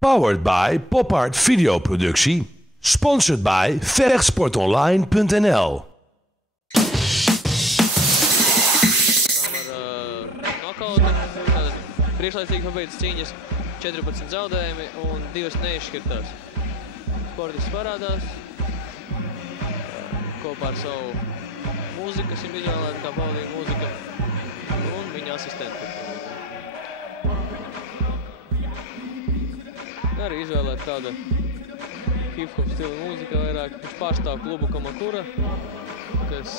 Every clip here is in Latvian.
Powered by Popart Videoproductie. Sponsored by vechtsportonline.nl. Priekšlaicīgi pabeidz cīņas, 14 zaudējumi un 2 neizšķirtās. Sportists parādās kopā ar savu mūziku, kas viņam izvēlēta kā baudīja mūzika, un viņa asistenti. Arī izvēlēta tāda hip-hop stila mūzika vairāk. Viņš pārstāv klubu Kamakura, kas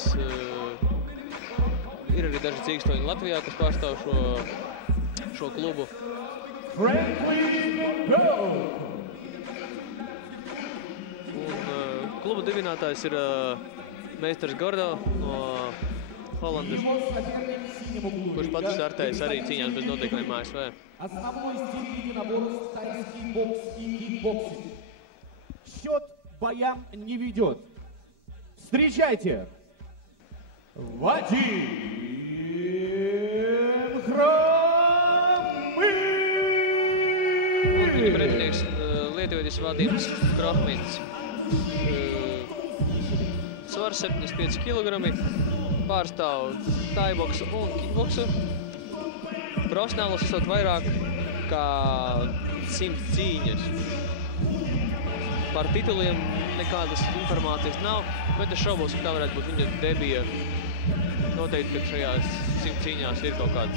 ir arī daži cīkstoņi Latvijā, kas pārstāv šo klubu. Un kluba dibinātājs ir meistars Gordo no Holandas, kurš pats startējis arī cīņās bez noteikumiem ASV. Основной стиль единоборств тайский бокс и кикбоксинг. Счет боям не ведет. Встречайте! Вадим Хромый! Viņa pretinieks lietuvietis Vadims Krohmins. Svars 75 kg, pārstāv taiboksu un kikboksu. Profesionālos esot vairāk kā 100 cīņas. Par tituliem nekādas informācijas nav, bet es šaubos, ka tā varētu būt viņa debija. Noteikti, ka šajās 100 cīņās ir kaut kāda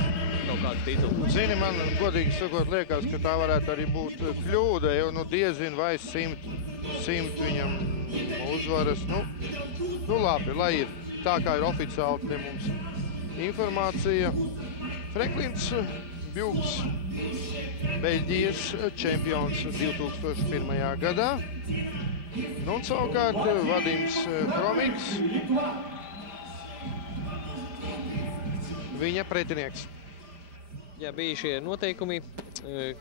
titula. Zini, man godīgi sakot liekas, ka tā varētu arī būt kļūda, jo diezin vai 100 viņam uzvaras. Nu labi, lai ir tā, kā ir oficiāli pie mums informācija. Franklins Bjūks, Beļģijas čempions 2001. gadā. Nu un savukārt Vadims Hromīgs, viņa pretinieks. Jā, bija šie noteikumi,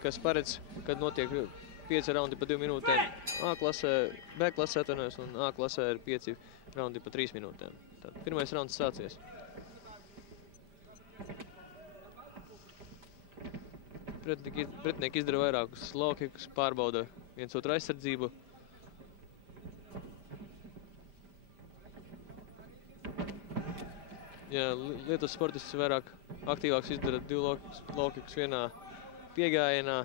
kas paredz, kad notiek 5 raundi pa 2 minūtēm A klasē, B klasē atvainojas, un A klasē ir 5 raundi pa 3 minūtēm. Tad pirmais rauns sācies. Pretinieki izdara vairākus low kickus, pārbauda viens otru aizsardzību. Ja Lietuvas sportists vairāk aktīvāks izdara 2 low kickus vienā piegājienā,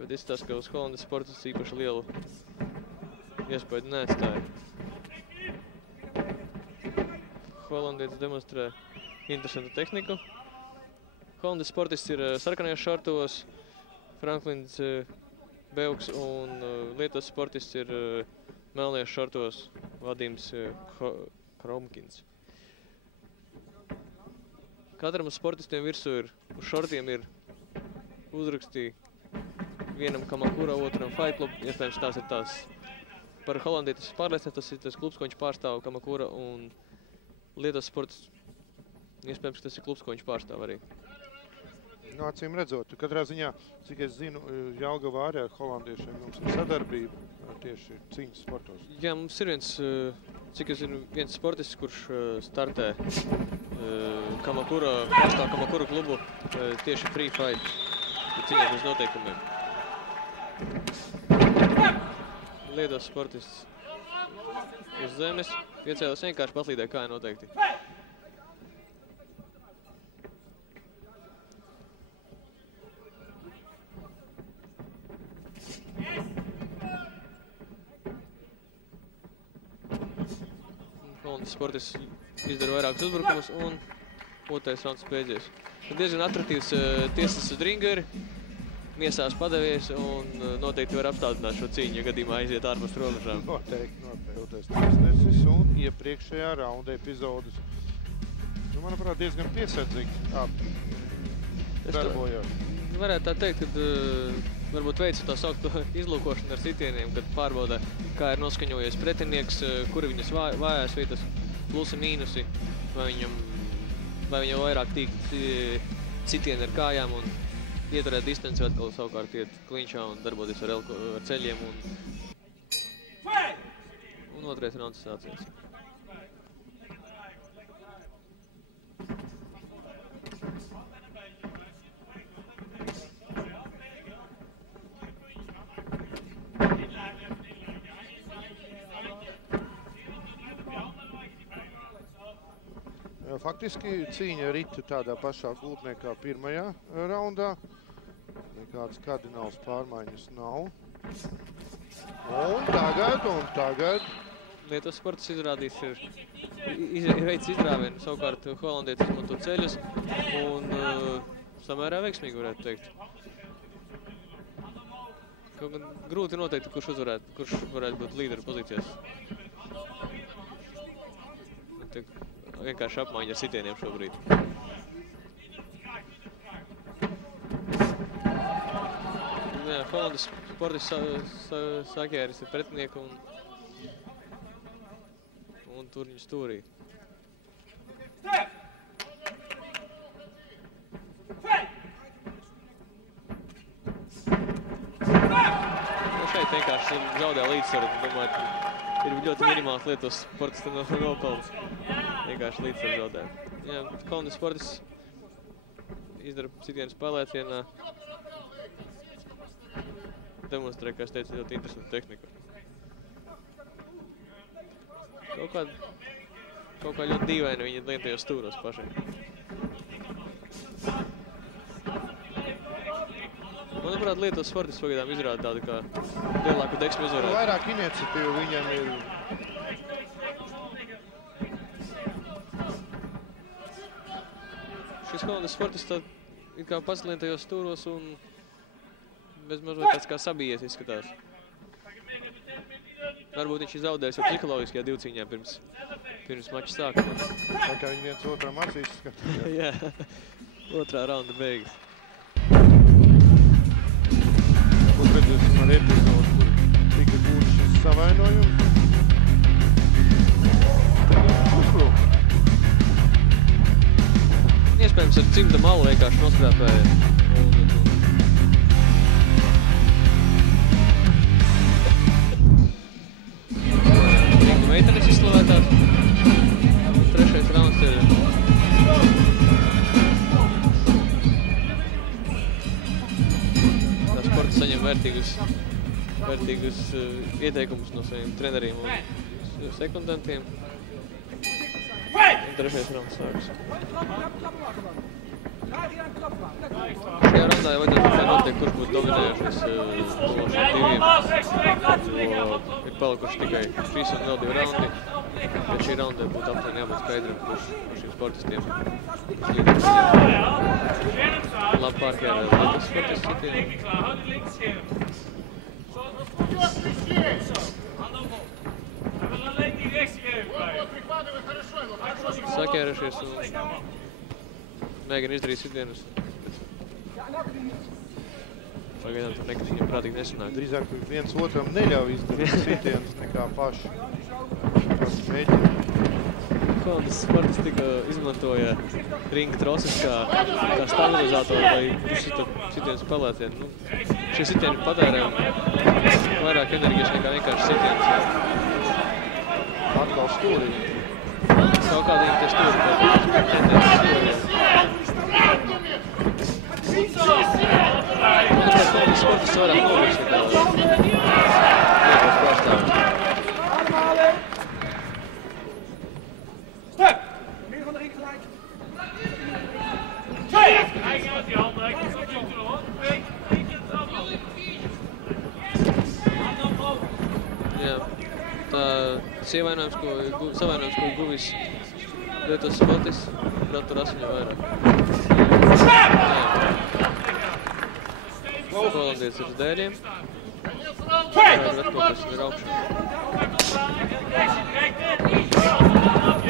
bet izstāsta, ka uz Holandas sportists īpaši lielu iespēju neatstāja. Holandietis demonstrē interesantu tehniku. Holandas sportists ir sarkanajos šortos, Franklins Bjūks, un Lietuvas sportists ir melnajos šortos, Vadims Hromkins. Katram sportistiem virsū uz šortiem ir uzrakstī vienam Kamakura, otram Fight Club. Iespējams, tās ir tās par holandietis pārliecināts, tas ir tas klubs, ko viņš pārstāv Kamakura, un Lietuvas sportists. Iespējams, ka tas ir klubs, ko viņš pārstāv arī. Nu, acīm redzot, katrā ziņā, cik es zinu, Jelgavā arī ar holandiešiem mums ir sadarbība tieši cīņas sportos. Jā, mums ir viens sportists, kurš startē pārstāv Kamakura klubu tieši free fight cīņās bez noteikumiem. Lietuvas sportists uz zemes, iecēlās vienkārši paslīdē kāja noteikti. Sportists izdara vairākus uzbrukumus un otrais rauns beidzies. Diezgan atraktīvs tiesas uz ringeri, miesās padavies un noteikti var apstādināt šo cīņu, ja gadījumā aiziet ārpus robežām. Noteikti tiesnesis un iepriekšējā raunda epizodes. Manuprāt, diezgan piesardzīgi darbojās. Varētu tā teikt, ka varbūt veicu tā sauktu izlūkošanu ar sitieniem, kad pārbauda, kā ir noskaņojies pretinieks, kuri viņas vājās vietas, plusi, mīnusi, vai viņam vairāk tīk sitieni ar kājām un ieturēt distanci, atkal savukārt iet klinčā un darboties ar ceļiem un otrais rauns sācies. faktiski cīņa rita tādā pašā gultnē kā pirmajā raundā. Nekādas kardinālas pārmaiņas nav. Un tagad. Lietuvas sports izrādīs veids izrāvienu, savukārt holandietis izmanto ceļus un samērā veiksmīgi varētu teikt. Kaut gan grūti noteikti, kurš varētu būt līderu pozīcijas. Vienkārši apmaiņa ar sitieniem šobrīd. Holandas sportists Sakēris ir pretinieku un tur viņu stūrī. Šeit vienkārši zaudē līdzsvaru. Domāju, ir ļoti minimāls Lietuvas sportista nopelns. Vienkārši līdzsvaru zaudē. Jā, Holandas sportists izdara sitienu spēlēcienā. Demonstrē, kā es teicu, ļoti interesantu tehniku. Kaut kā ļoti dīvaini viņi lien tajos stūros pašiem. Manuprāt, Lietuvas sportists pagaidām izrāda tādu kā lielāku deksmi uzvarēt. Vairāk iniciatīvu viņam ir. Šis Holandas sportists ir kā pats lien tajos stūros un bezmazliet tāds kā sabijies izskatās. Varbūt viņš ir zaudējis jau psiholoģiskajā divcīņā pirms mača sākuma. Tā kā viņi viens otram acīs skatījās. Jā, otrā raunda beigas. Būs redzēsim ar epizodu, kur tika gūts šis savainojums. Uzbruk. Iespējams, ar cimda malu vienkārši noskrāpēja. Meitenes izslavētās. Trešais rauns ir tā sports saņem vērtīgus ieteikumus no saviem treneriem un sekundantiem. Un trešais rauns sākas. Šajā raundā jau vajadzētu notiek, kurš būtu dominējušies no šiem diviem. Ir palikuši tikai 3 un vēl 2 raundi. Pēc šī raunda būtu aptuveni jābūt skaidram, kurš šiem sportistiem līderis saņem. Labi pārkjā ar Lietuvas sportistu sitienu. Sakērušies un mēģina izdarīt sitienus. Pagaidām tur nekas viņam prātīgi nesanāk. Drīzāk viens otram neļauj izdarīt sitienus nekā paši. Tas mēģina. Holandas sportists tika izmantoja ringa troses kā stabilizātoru, lai uzsita sitienu spēlēcienu. Šie sitieni patērē vairāk enerģijas nekā vienkārši sitiens. Atkal stūrī. Kaut kādiem tie stūri. Holandas sportists vairāk novirks nekā Lietuvas pārstāvis. Jā, tā savainojums, ko guvis Lietuvas sportists, prāt, tur asiņo vairāk. Holandietis ir uz dēļiem. Atkopas ir augšā.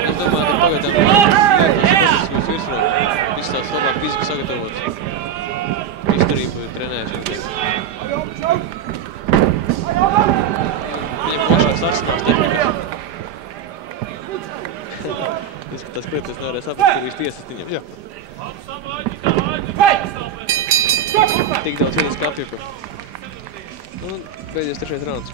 Es domāju, ka pagaidām Lietuvas sportists jūs virsroku. Viss tās labāk fiziski sagatavots. Izturību trenēšanas. Viņam plašās arsenāls tehnikas. Izskatās, ka tas nevarēja saprast, ka viņš tiesas viņam. Jā. Tik daudz vienas kapjuku. Un beidzies trešais rauns.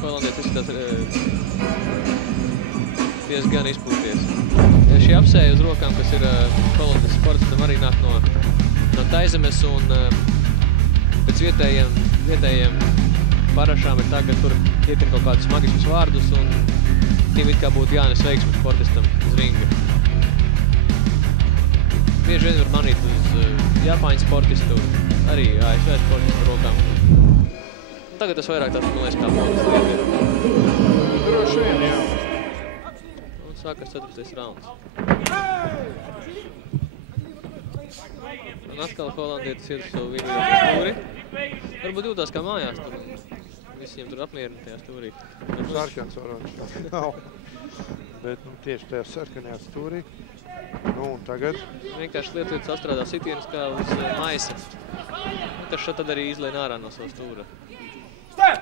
Holandietis izskatās diezgan izpūties. Šie apsēji uz rokām, kas ir Holandas sportistam, arī nāk no Taizemes un pēc vietējiem parašām ir tā, ka tur iekrīt kaut kādus magiskus vārdus un tiem it kā būtu jānes veiksmi sportistam uz ringa. Bieži vien var manīt uz Japāņu sportistu, arī ASV sportistu rokām. Tagad tas vairāk tāds, man liekas, kā modas lieta ir. Droši vien, jā. Un sākas 4. rauns. Un atkal holandietis iet uz savu vienīgo stūri. Varbūt jūtās kā mājās tur. Visiem tur apmierina tajā stūrī. Sarkans oranžs nav. Bet tieši tajā sarkanajā stūrī. Nu, un tagad? Vienkārši Lietuvietis sastrādā sitienus kā uz maisa. Kas šad tad arī izlien ārā no savu stūra. Step!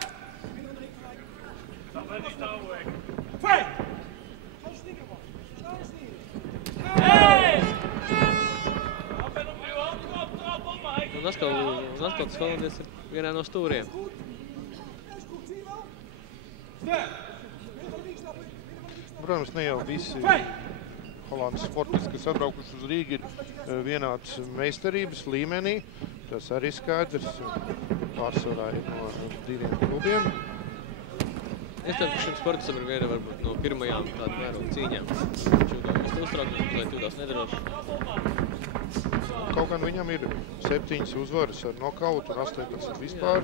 Un atkal tas holandietis ir vienā no stūriem. Protams, ne jau visi Holandas sportisti, kas atbraukuši uz Rīgu, ir vienāds meistarības līmenī. Tas arī skaidrs. Pārsvarā ir no 2 klubiem. Es domāju, ka šim sportistam ir viena varbūt no pirmajām tādu mērogu cīņām. Viņš jūtās uztraukums, lai jūtās nedroši. Kaut gan viņam ir 7 uzvaras ar nokautu un 18 vispār.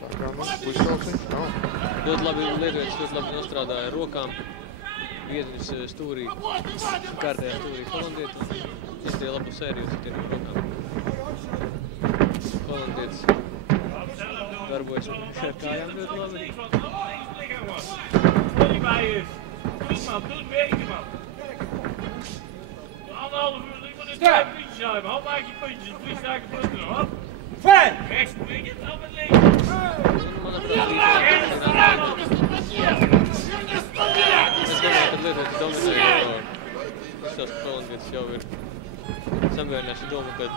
Tā kā, puišals viņš nav. Ļoti labi Lietuvietis, ļoti labi nostrādāja ar rokām. Viednis stūrī, kārtējā stūrī holandietu. Izdarīja labu sēriju citiem rokām. Holandietis darbojas ar kājām ļoti labi. Hou maak je puntjes, 3 zaken punten erop. Rechts springen, dan met links. Es domāju, ka Lietuvietis dominēja, jo šos holandietis jau ir samvērnējuši domu, kad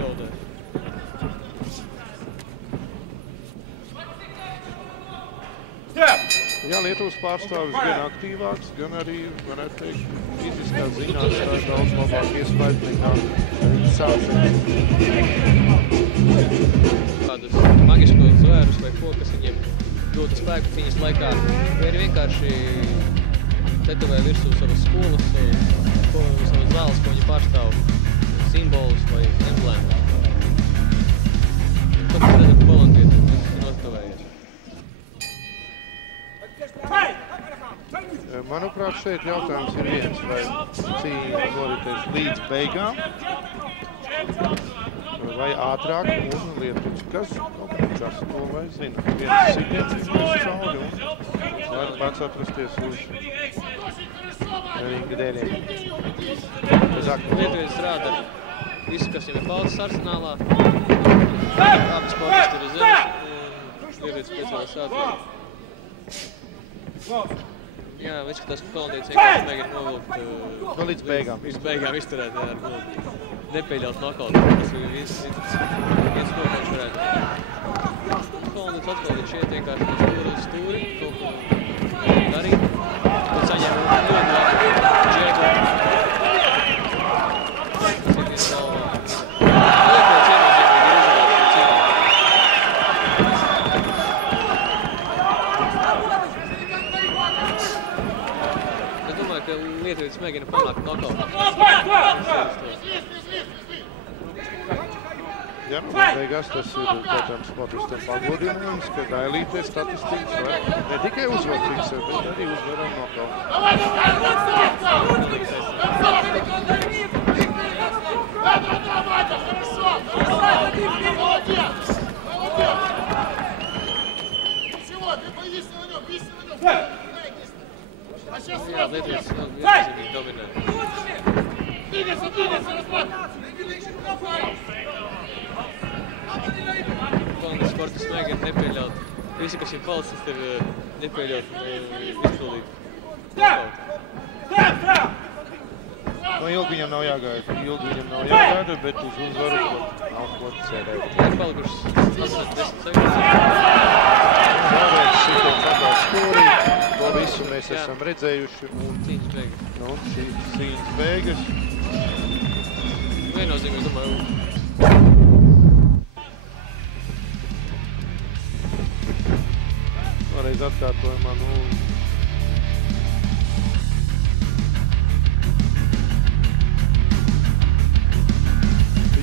zaudē. Jā, Lietuvas pārstāvis gan aktīvāks, gan arī, varētu teikt, fiziskā ziņā daudz labāk iespējas nekā sākums. Kādus magiskos zvērus vai ko, kas viņiem dotu spēku cīņas laikā, vai arī vienkārši tetovē virsū savas skolas, savas zāles, ko viņi pārstāv, simbolus vai emblēmas. Kāpēc redzat holandieti, kas ir nostavējies? Manuprāt, šeit jautājums ir viens, vai cīņa noritēs līdz beigām, vai ātrāk un Lietuvs, kas to vai zina. Viens sitiens ir cauri un var pats atrasties uz ringa dēļiem. Lietuvietis rāda visu, kas jau ir paudzes arsenālā. Abi sportisti ir uz zemes un Lietuvietis piecēlās ātrāk. Jā, izskatās, ka holandietis vienkārši mēģina novilkt līdz beigām. Līdz beigām izturēt, jā, nepieļaut nokautu. Tas ir viens nokauts varētu. Holandietis atkal viņš iet vienkārši no stūra uz stūri, kaut ko darīt. Un saņem ļoti labi džēgu. Tas ir viens galvā. Lietuvietis ierozīmīgi ir uzvarēts cīņā. Ka Lietuvietis mēģina panākt nokautu. Jā, beigās tas ir, protams, sportistam pagodinājums, ka dailītē statistikas var ne tikai uzvar fiksēt, bet arī uzvar ar nokautu. Jā, Lietuvietis viennozīmīgi dominē. Holandas sportists mēģina nepieļaut. Visi, kas ir valsts, ir nepieļaut izpildīt nokautu. No ilgi viņam nav jāgaida, bet uz uzvaru nav ko cerēt. Ir palikušas 8-10 sekundes. Vēlreiz sitiens atkal stūrī. To visu mēs esam redzējuši. Cīņas beigas. Un cīņas beigas. Viennozīmīgi, domāju. atkārtojumā.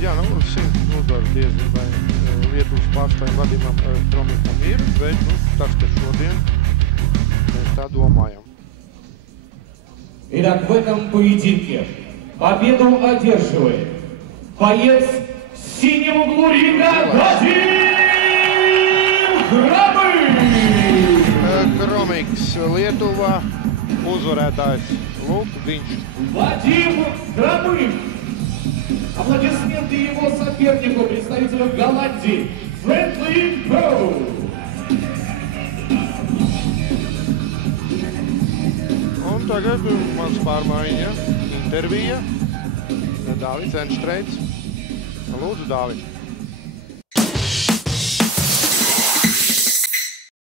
Jā, 100 uzvaru diezin vai Lietuvas pārstāvjiem vadījumam Kromikam ir, bet tas, ka šodien mēs tā domājam. Итак, в этом поединке победу одерживает боец в синем углу ринга Вадим Хромых! Kromiks Lietuva, uzvarētājs Lūk, viņš. Вадим Хромых! Аплодисменты его сопернику, представителю Голландии, Фрэнклин Боу! Un tagad mans pārmaiņa intervija. Dāvi, cenštrēts. Lūdzu, Dāvi.